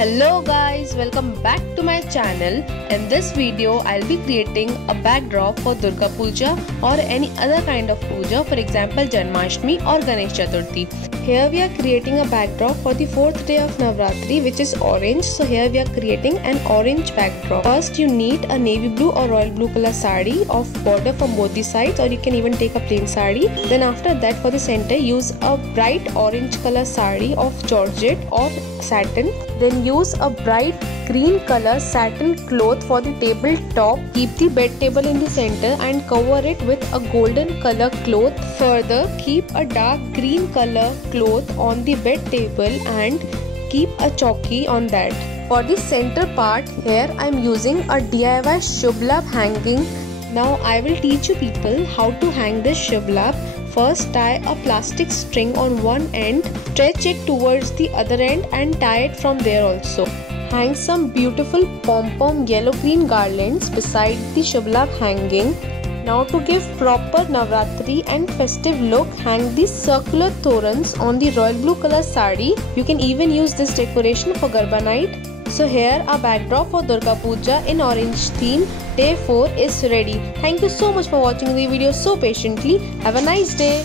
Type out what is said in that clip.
Hello guys, welcome back to my channel. In this video, I'll be creating a backdrop for Durga Puja or any other kind of puja, for example Janmashtami or Ganesh Chaturthi. Here we are creating a backdrop for the 4th day of Navratri, which is orange. So here we are creating an orange backdrop. First you need a navy blue or royal blue color sari of border from both the sides, or you can even take a plain sari. Then after that, for the center, use a bright orange color sari of georgette or satin. Then use a bright green color satin cloth for the table top. Keep the bed table in the center and cover it with a golden color cloth. Further, keep a dark green color cloth on the bed table and keep a chowki on that. For the center part, here I am using a DIY Shubh Labh hanging. Now I will teach you people how to hang this Shubh Labh. First, tie a plastic string on one end, stretch it towards the other end and tie it from there also. Hang some beautiful pom-pom yellow-green garlands beside the Shubh Labh hanging. Now to give proper Navratri and festive look, hang these circular torans on the royal blue color sari. You can even use this decoration for Garba night. So here our backdrop for Durga Puja in orange theme day 4 is ready. Thank you so much for watching the video so patiently. Have a nice day.